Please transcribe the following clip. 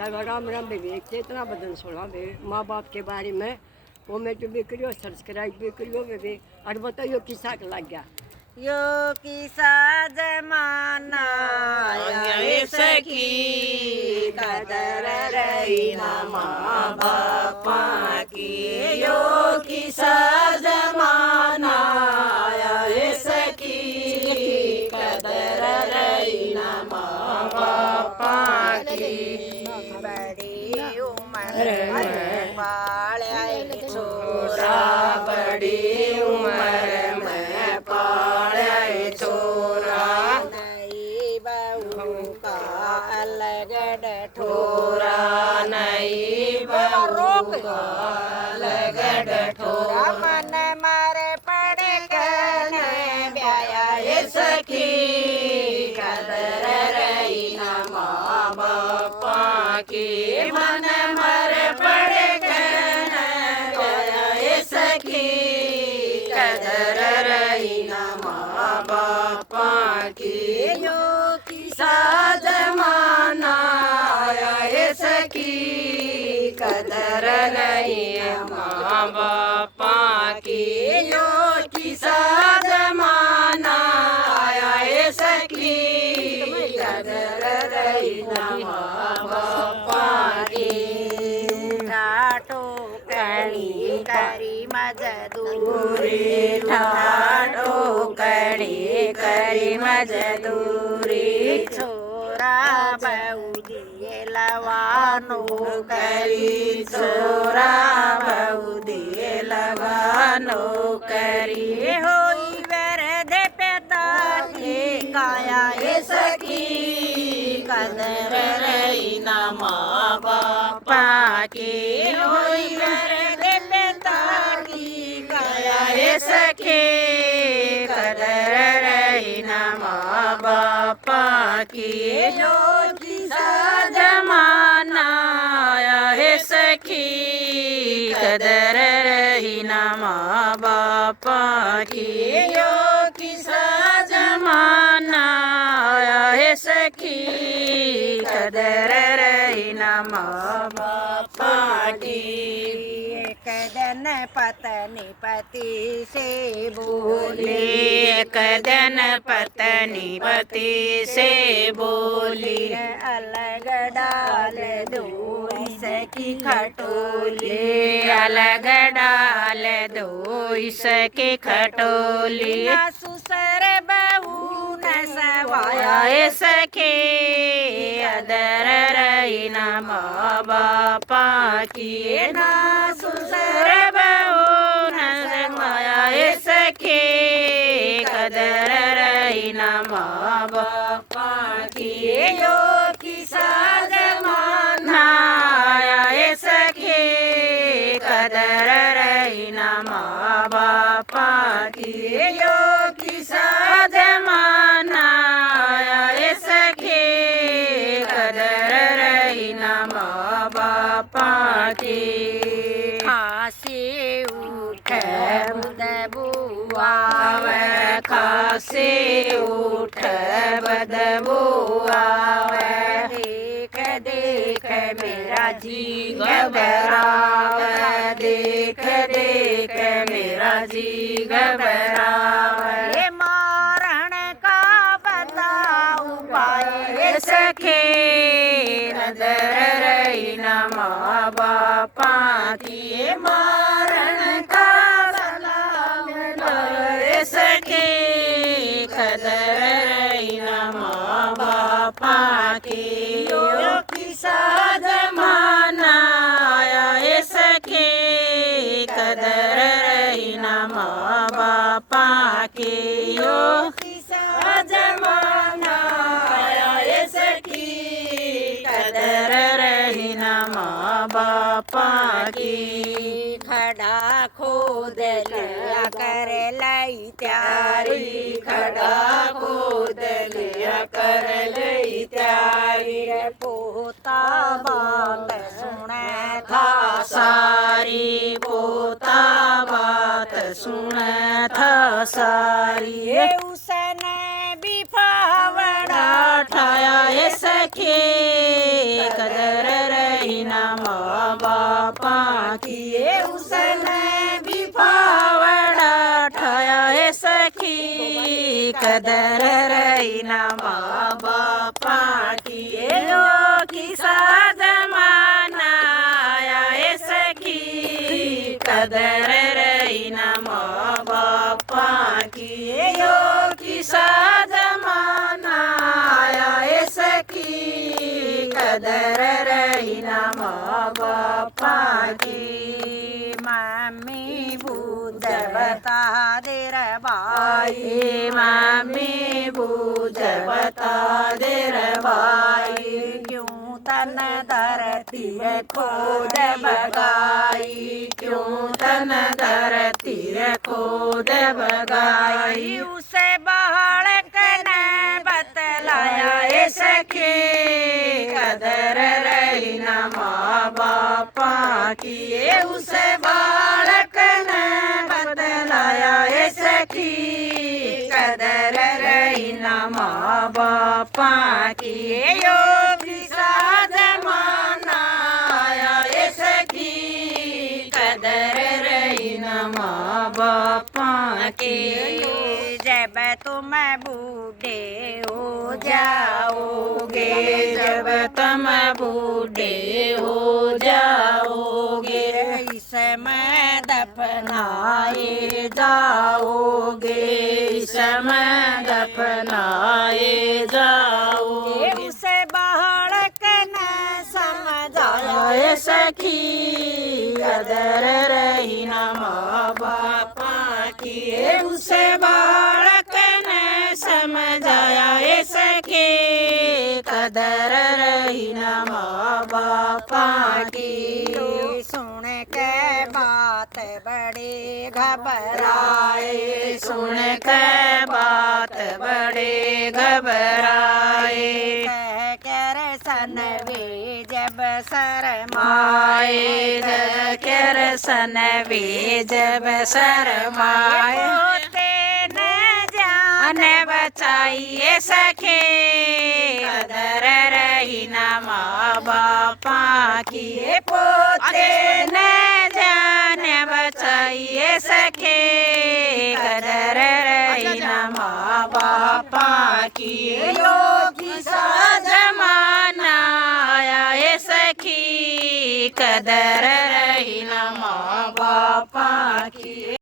साहब राम राम बेबी चेतना बदन सोना बेबी माँ बाप के बारे में कॉमेंट भी करियो सब्सक्राइब भी करियो बेबी और बताइयो किस्सा के लग गया यो किस्सा जमाना सखी कदर रही ना माँ बापा की यो किस्सा जमाना सखी कदर रही ना माँ बापा की बड़ी उम्र में पाले छोरा बड़ी उम्र में पाले छोरा नई बहू का अलग ठोरा नई बहू का अलग ठोरा मन मारे पड़े गने ब्याया सखी कदर रही ना माँ बापा की मन मर पड़े गने ब्याया सखी कदर रही ना माँ बापा की यो किस्सा जमाना आया सखी कदर नहीं माँ बापा की यो किस्सा जमाना आया सखी कदर रही ना माँ बापा की ठाठो कणी करी मजदूरी ठाठो कणी करी मजदूरी छोरा बहू दिए लवानो करी छोरा बहू दिए लवानो करी होई वर दे पेता की काया सखी कदर रही ना माँ बापा की होई वर दे पेता की काया सखी कदर रही ना माँ बापा की यो किस्सा जमाना आया है सखी कदर रही ना माँ बापा की यो किस्सा जमाना आया है सखी कदर रही ना माँ बापा की एक दिन पत्नी पति से बोली एक दिन पत्नी पति से बोली अलग डाल दो इसकी खटोली अलग डाल दो इसकी खटोली ससुर बहू न सवाया सखी अदर रही ना माँ बापा की ना ससुर बहू न सवाया सखी कदर रही ना माँ बापा की यो किस्सा जमाना आया सखी कदर रही ना माँ बापा की यो किस्सा जमाना आया सखी कदर रही ना माँ बापा की खासी उठ बदबू आवे खासी उठ बदबू आवे देख देख मेरा जी घबरावे देख देख मेरा जी घबरावे मारण का बताऊ पाए सखी कदर रही ना माँ बापा की मारण का सखी कदर रही ना माँ बापा की यो किस्सा जमाना आया सखी कदर रही ना माँ बापा की यो किस्सा जमाना आया सखी कदर रही ना माँ बापा की खड़ा खोद लिया कर लाई त्यारी खड़ा खोद लिया कर लाई त्यारी पोता बात सुने था सारी पोता बात सुने था सारी उसने भी फावड़ा ठाया सखी कदर कदर रही न माँ बापा की। यो किसा जमाना आया ए सखी, कदर रही न माँ बापा की। यो किसा जमाना आया ए सखी, कदर रही न माँ बापा की। मम्मी बूझ बता दे रे भाई, मम्मी बूझ बता दे रे भाई, क्यों तन धरती रे खोद बगाई, क्यों तन धरती रे खोद बगाई। उसे बालक ने बतलाया ए सखी, कदर रही न माँ बापा की। उसे बालक ने बतलाया ए सखी, कदर रही न माँ बापा की। यो किसा जमाना आया ए सखी, कदर रही न माँ बापा की। जब तुम बूढ़े हो जाओगे, जब तुम बूढ़े हो जाओगे, इसमें दफनाए जाओगे, इसमें दफनाए जाओगे। उसे बालक ने समझाया ए सखी, कदर रही न माँ बापा की। उसे बालक ने समझाया ए सखी, कदर रही न माँ बापा की। सुन के बात बड़े घबराए, सुन के बात बड़े घबराए, कह कर सन वे जब शरमाए, कह कर सन वे जब शरमाए। जान बचाइए सखे, कदर रही न माँ बापा की। पोते न जान बचाइए सखे, कदर रही न माँ बापा की। यो किसा जमाना आया ए सखी, कदर रही न माँ बापा की।